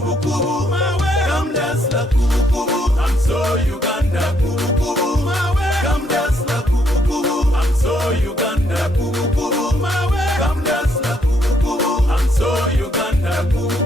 kubu kubu. Come dance la kubu kubu. I'm so Uganda kubu kubu. Come dance la kubu kubu. I'm so Uganda kubu kubu. Come dance la kubu kubu. I'm so Uganda kubu